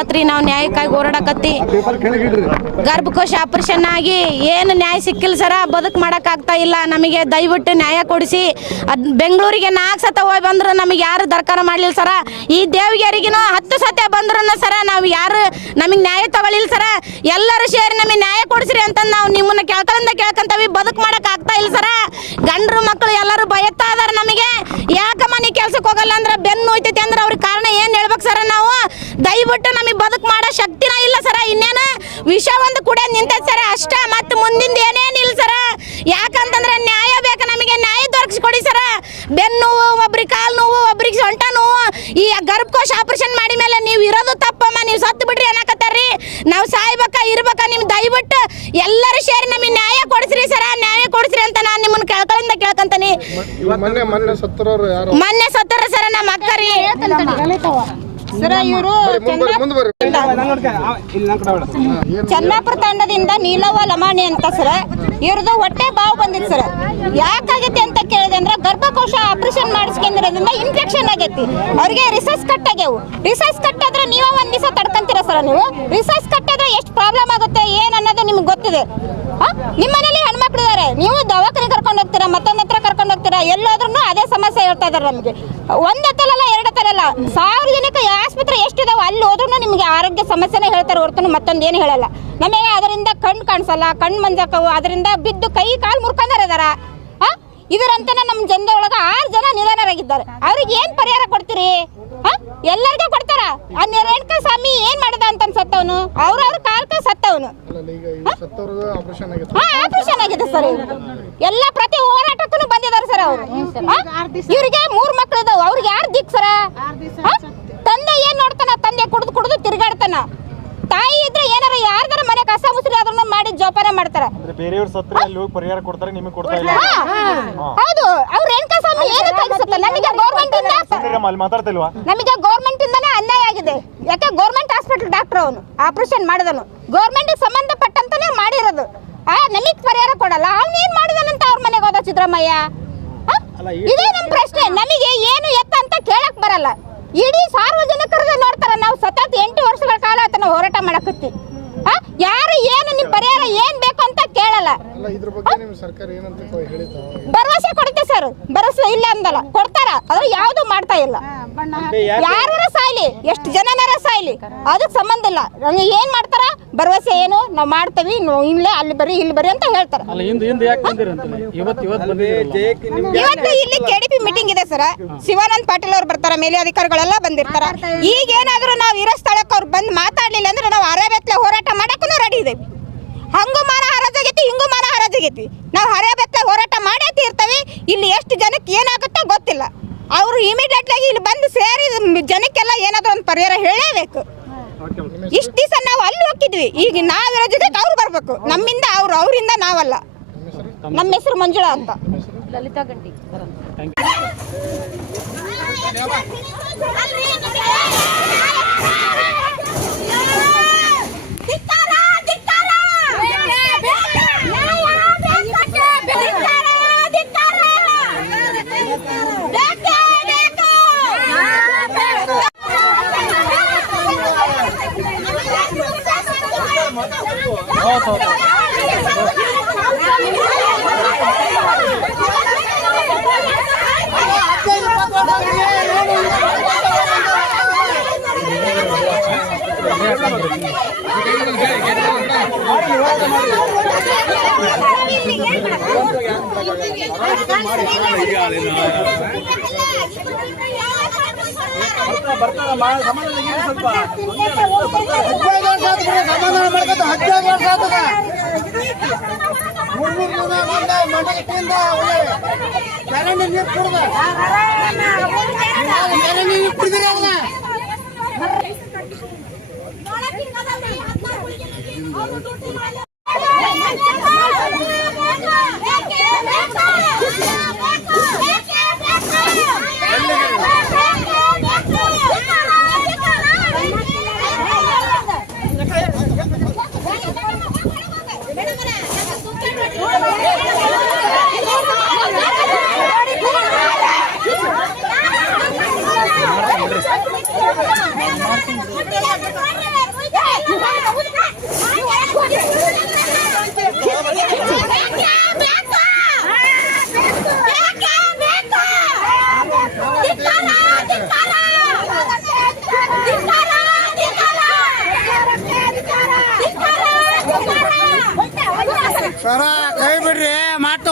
ಆತ್ರಿ ನಾವು ನ್ಯಾಯಕ್ಕಾಗಿ ಹೋರಾಡಕತ್ತಿ. ಗರ್ಭಕೋಶ ಆಪರೇಷನ್ ಆಗಿ ಏನು ನ್ಯಾಯ ಸಿಕ್ಕಿಲ್ಲ ಸರ, ಬದುಕು ಮಾಡಕ್ ಆಗ್ತಾ ಇಲ್ಲ. ನಮಗೆ ದಯವಿಟ್ಟು ನ್ಯಾಯ ಕೊಡಿಸಿ. ಅದ್ ಬೆಂಗಳೂರಿಗೆ ನಾಲ್ಕು ಸತ ಹೋಗಿ ಬಂದ್ರು ನಮಗೆ ಯಾರು ದರ್ಕಾರ ಮಾಡ್ಲಿಲ್ಲ ಸರ. ಈ ದೇವಗಿರಿಗಿನ ಹತ್ತು ಸತ ಬಂದ್ರು ಸರ, ನಾವು ಯಾರು ನಮಗೆ ನ್ಯಾಯ ತಗೊಳ್ಳಿಲ್ಲ ಸರ. ಎಲ್ಲರೂ ಸೇರಿ ನಮಗೆ ನ್ಯಾಯ ಕೊಡಿಸ್ರಿ ಅಂತ ನಾವು ನಿಮ್ಮನ್ನ ಕೇಳ್ಕೊಂಡ ಕೇಳ್ಕೊಂತವಿ, ಬದುಕು ಮಾಡಕ್ ಆಗ್ತಾ ಇಲ್ಲ ಸರ. ಗಂಡರು, ಮಕ್ಕಳು ಎಲ್ಲರೂ ಬಯತ್ತಾ ಇದಾರೆ ನಮಗೆ. ಯಾಕಮ್ಮ ನೀ ಕೆಲ್ಸಕ್ಕೆ ಹೋಗಲ್ಲ ಅಂದ್ರೆ ಬೆನ್ನು ಹೋಯ್ತೈತಿ ಅಂದ್ರೆ ಅವ್ರಿಗೆ ಕಾರಣ ಏನ್ ನಾವು ದಯವಿಟ್ಟು ನಮಗೆ ಬದುಕು ಮಾಡೋ ಶಕ್ತಿನ ಇಲ್ಲ ಸರ. ಇನ್ನೇನು ವಿಷ ಒಂದು ಕೂಡ ನಿಂತೈತೆ ಸರ. ಅಷ್ಟೇ ಮತ್ತೆ ಮುಂದಿಂದ ಏನೇನಿಲ್ಲ ಸರ. ಯಾಕಂತಂದ್ರೆ ನ್ಯಾಯ ಬೇಕು ನಮಗೆ. ನ್ಯಾಯ ದೊರಕಿಸ್ಕೊಡಿ ಸರ. ಬೆನ್ನು ನೋವು ಒಬ್ರಿಗೆ ಕಾಲು ನೋವು ಒಬ್ರಿಗೆ ಸೊಂಟ ನೋವು. ಈ ಗರ್ಭಕೋಶ ಆಪರೇಷನ್ ಮಾಡಿ ಮೇಲೆ ನೀವು ಇರೋದು ತಪ್ಪಮ್ಮ. ನೀವು ಸತ್ತು ಬಿಡ್ರಿ ಅನ್ನಕತ್ತಾರ್ರಿ. ನಾವು ಸಾಯ್ಬೇಕ ಇರ್ಬೇಕ. ನಿಮ್ ದಯವಿಟ್ಟು ಎಲ್ಲರೂ ಸೇರಿ ನಮಗೆ ನ್ಯಾಯ ಕೊಡಿಸ್ರಿ ಸರ. ನ್ಯಾಯ ಕೊಡಿಸ್ರಿ ಅಂತ ನಾನು ನಿಮ್ಮನ್ನ ಕೇಳ್ಕೊಳ್ಳಿಂದ ಕೇಳ್ಕೊಂತೀನಿ. ಮೊನ್ನೆ ಮೊನ್ನೆ ಸತ್ತರೋರು ಯಾರು? ಮೊನ್ನೆ ಸತ್ತರ ಸರ ನಮ್ಮ ಅಕ್ಕರಿ. ಸರ ಇವರು ಚನ್ನಾಪುರ ತಂಡದಿಂದ ನೀಲವ್ವ ಲಮಾಣಿ ಅಂತ ಸರ್ ಇವ್ರದ್ದು ಹೊಟ್ಟೆ ಬಾವು ಬಂದಿತ್ತು ಸರ್. ಯಾಕಾಗೈತಿ ಅಂತ ಕೇಳಿದೆ ಅಂದ್ರೆ ಗರ್ಭಕೋಶ ಆಪರೇಷನ್ ಮಾಡಿಸ್ಕೊಂಡಿರೋದ್ರಿಂದ ಇನ್ಫೆಕ್ಷನ್ ಆಗೈತಿ. ಅವ್ರಿಗೆ ರಿಸರ್ಚ್ ಕಟ್ ಆಗ್ಯಾವು ರಿಸರ್ಚ್ ಕಟ್ ಆದ್ರೆ ನೀವೇ ಒಂದ್ ದಿವಸ ತಡ್ಕೊಂತೀರ ಸರ್ ನೀವು? ರಿಸರ್ಚ್ ಕಟ್ ಆದ್ರೆ ಎಷ್ಟು ಪ್ರಾಬ್ಲಮ್ ಆಗುತ್ತೆ ಏನ್ ಅನ್ನೋದು ನಿಮ್ಗೆ ಗೊತ್ತಿದೆ. ಆ? ನಿಮ್ಮ ಮನೇಲಿ ಹೆಣ್ಮಕ್ಳು ಇದಾರೆ. ನೀವು ದವಾಖಾನೆ ಕರ್ಕೊಂಡು ಹೋಗ್ತೀರಾ ಮತ್ತೊಂದ್ ಹತ್ರ ಕರ್ಕೊಂಡು ಹೋಗ್ತೀರಾ ಎಲ್ಲಾದ್ರೂ ಅದೇ ಸಮಸ್ಯೆ ಹೇಳ್ತಾ ಇದಾರೆ ನಮಗೆ. ಒಂದ್ ಹತ್ತಲ್ಲ ಎರಡು ಸಾರ್ವಜನಿಕ ಆಸ್ಪತ್ರೆ ಎಷ್ಟಿದಾವೆ? ಅಲ್ಲಿ ಹೋದ್ರೂ ನಿಮಗೆ ಆರೋಗ್ಯ ಸಮಸ್ಯೆನೇ ಹೇಳ್ತಾರೆ ಹೊರತು ಮತ್ತೊಂದು ಏನು ಹೇಳಲ್ಲ. ನಮಗೆ ಅದರಿಂದ ಕಣ್ಣು ಕಾಣಿಸಲ್ಲ ಕಣ್ಣು ಮಂಜಾಕವು ಅದರಿಂದ ಬಿದ್ದು ಕೈ ಕಾಲು ಮುರ್ಕೊಂಡಾರ ಇದಾರ. ಇದರಂತ ಇದರಂತನ ನಮ್ಮ ಜನದೊಳಗ ಆರು ಜನ ನಿಧನರಾಗಿದ್ದಾರೆ. ಅವ್ರಿಗೆ ಏನು ಪರಿಹಾರ ಕೊಡ್ತೀರಿ? ಎಲ್ಲರಿಗೂ ಕೊಡ್ತಾರ? ಆ ರೇಣುಕಾ ಸ್ವಾಮಿ ಏನ್ ಮಾಡಿದ ಅಂತ ಸತ್ತವನು ಅವ್ರ ಕಾಲ್ಕ ಸತ್ತವನು. ಆಪರೇಷನ್ ಆಗಿದೆ. ಸರ್. ಎಲ್ಲ ಪ್ರತಿ ಬಂದಿದ್ದಾರೆ ಸರ್ ಅವರು? ಇವರಿಗೆ ಮೂರ್ ಮಕ್ಳು ಇದಾವ ಅವ್ರಿಗೆ ಯಾರು ದಿಕ್ ಸರ ತಂದೆ ಏನ್ ನೋಡ್ತಾನ? ತಂದೆ ಕುಡ್ದು ಕುಡ್ದು ತಿರ್ಗಾಡ್ತಾನ. ತಾಯಿ ಇದ್ರೆ ಏನಾರ ಯಾರ್ದಾರ ಮನೆ ಕಸ ಮುಸ್ರಿ ಅದನ್ನ ಮಾಡಿ ಜೋಪಾನ ಮಾಡ್ತಾರ. ಅಂದ್ರೆ ಬೇರೆಯವ್ರ ಸತ್ರ ಅಲ್ಲಿ ಹೋಗಿ ಪರಿಹಾರ ಕೊಡ್ತಾರೆ ನಿಮಗೆ ಕೊಡ್ತಾ ಇಲ್ಲ. ಹೌದು. ಅವ್ರ ಏನ್ ಕಸ ಏನು ಕಲಿಸುತ್ತ? ನಮಗೆ ಗೌರ್ಮೆಂಟ್ ಇಂದ ಅಲ್ಲಿ ಮಾತಾಡ್ತಿಲ್ವಾ? ನಮಗೆ ಗೌರ್ಮೆಂಟ್ ಇಂದಾನೇ ಅನ್ಯಾಯ ಆಗಿದೆ. ಯಾಕೆ? ಗೌರ್ಮೆಂಟ್ ಹಾಸ್ಪಿಟಲ್ ಡಾಕ್ಟರ್ ಅವನು. ಆಪರೇಷನ್ ಮಾಡಿದನು. ಗೌರ್ಮೆಂಟ್ ಸಂಬಂಧಪಟ್ಟಂತಾನೆ ಮಾಡಿರೋದು. ಆ ನಮಗ್ ಪರಿಹಾರ ಕೊಡಲ್ಲ. ಅವ್ನ ಏನ್ ಮಾಡಿದಾನಂತ ಅವ್ರ ಮನೆಗೆ ಹೋದ ಸಿದ್ದರಾಮಯ್ಯ? ಇದೇ ನಮ್ಮ ಪ್ರಶ್ನೆ. ನಮಗೆ ಏನು ಎತ್ತ ಅಂತ ಕೇಳಕ್ ಬರಲ್ಲ. ಇಡೀ ಸಾರ್ವಜನಿಕರಿಗೆ ನೋಡ್ತಾರ ನಾವು ಸತತ ಎಂಟು ವರ್ಷಗಳ ಕಾಲ ಆತನ ಹೋರಾಟ ಮಾಡಕತ್ತಿ. ಆ? ಯಾರು ಏನು ನಿಮ್ ಪರಿಹಾರ ಏನ್ ಬೇಕು ಅಂತ ಕೇಳಲ್ಲ. ಭರವಸೆ ಕೊಡುತ್ತೆ ಸರ್. ಭರವಸೆ ಇಲ್ಲ ಅಂದಲ್ಲ. ಕೊಡ್ತಾರ ಆದ್ರೆ ಯಾವ್ದು ಮಾಡ್ತಾ ಇಲ್ಲ. ಯಾರ ಸಾಯ್ಲಿ? ಎಷ್ಟು ಜನನಾರ ಸಾಯ್ಲಿ? ಅದಕ್ಕೆ ಸಂಬಂಧ ಇಲ್ಲ. ನಮ್ಗೆ ಏನ್ ಮಾಡ್ತಾರ? ಭರವಸೆ ಏನು? ನಾವು ಮಾಡ್ತೇವೆ. ಇಲ್ಲೇ ಅಲ್ಲಿ ಬರ್ರಿ ಇಲ್ಲಿ ಬರ್ರಿ ಅಂತ ಹೇಳ್ತಾರ. ಇವತ್ತು ಇವತ್ತು ಬಂದಿದ್ದೀರಲ್ಲ ಇವತ್ತು ಇಲ್ಲಿ ಕೆಡಿಪಿ ಮೀಟಿಂಗ್ ಇದೆ ಸರ್. ಶಿವಾನಂದ್ ಪಾಟೀಲ್ ಅವ್ರು ಬರ್ತಾರ ಮೇಲೆ ಅಧಿಕಾರಿಗಳೆಲ್ಲ ಬಂದಿರ್ತಾರ ಈಗ ಏನಾದ್ರೂ ನಾವು ಇರೋ ಸ್ಥಳಕ್ಕೆ ಅವ್ರು ಬಂದು ಮಾತಾಡ್ಲಿಲ್ಲ ಅಂದ್ರೆ ನಾವು ಅರೆಬೆತ್ತಲೆ ಹೋರಾಟ ಮಾಡಕ್ಕೂ ರೆಡಿ ಇದೇವಿ. ಹಂಗು ಮಾನ ಹರಾಜಾಗೈತಿ ಹಿಂಗೂ ಮಾನ ಹರಾಜಾಗೈತಿ ನಾವು ಹರೆಬೆತ್ತಲೆ ಹೋರಾಟ ಮಾಡೇ ತೀರ್ತೇವೆ. ಇಲ್ಲಿ ಎಷ್ಟು ಜನಕ್ಕೆ ಏನಾಗುತ್ತೋ ಗೊತ್ತಿಲ್ಲ. ಅವರು ಇಮಿಡಿಯೇಟ್ ಆಗಿ ಇಲ್ಲಿ ಬಂದು ಸೇರಿ ಜನಕ್ಕೆಲ್ಲ ಏನಾದರೂ ಒಂದು ಪರಿಹಾರ ಹೇಳಲೇಬೇಕು ಇಷ್ಟು ದಿವಸ ನಾವು ಅಲ್ಲಿ ಹೋಗಿದ್ವಿ ಈಗ ನಾವಿರೋ ಜೊತೆ ಅವ್ರು ಬರಬೇಕು. ನಮ್ಮಿಂದ ಅವ್ರು ಅವರಿಂದ ನಾವಲ್ಲ. ನಮ್ಮ ಹೆಸರು ಮಂಜುಳ ಅಂತ. ಲಲಿತಾ ಗಂಟಿ. ಮಾಡಿ ಸಮಾಧಾನ ಮಾಡ್ಕೊತ ಹದಿನೈದು ವರ್ಷ ಆತದ ಮೂರ್ ಮೂರ್ ದಿನ ಬಂದ ಮಂಡಲಕ್ಕಿಂದ ಚರಂಡಿ ನೀರು ಕುಡ್ದ ಚರಂಡಿ ನೀರು ಕುಡಿದಿರಿ ಅವನ Thank you. Kau ini berdua, matu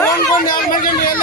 ಹೊಂದ್ಕೊಂಡು ಎಲ್ಲ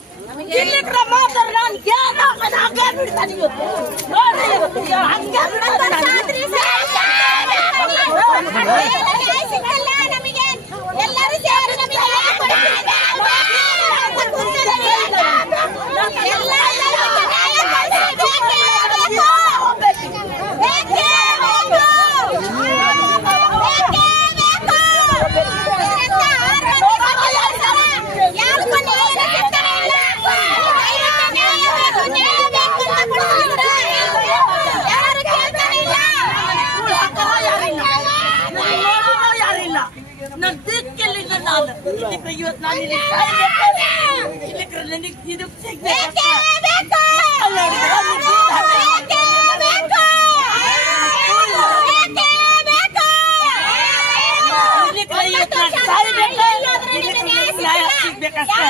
ಇಲ್ಲಿಕ್ರ ಮಾತ್ರ ನಾನು ಜ್ಞಾನ ಹಂಗೆ ಬಿಡ್ತಾನೆ ಇವತ್ತು ನೋಡ್ರಿ ಇವತ್ತು ಹಂಗೆ ಬಿಡ್ತಾನೆ ಇವತ್ತು ನಾನು ನನಗೆ ಇದು ಸಿಗ್ಬೇಕು ನನಗೆ ನ್ಯಾಯ ಸಿಗ್ಬೇಕಷ್ಟೇ.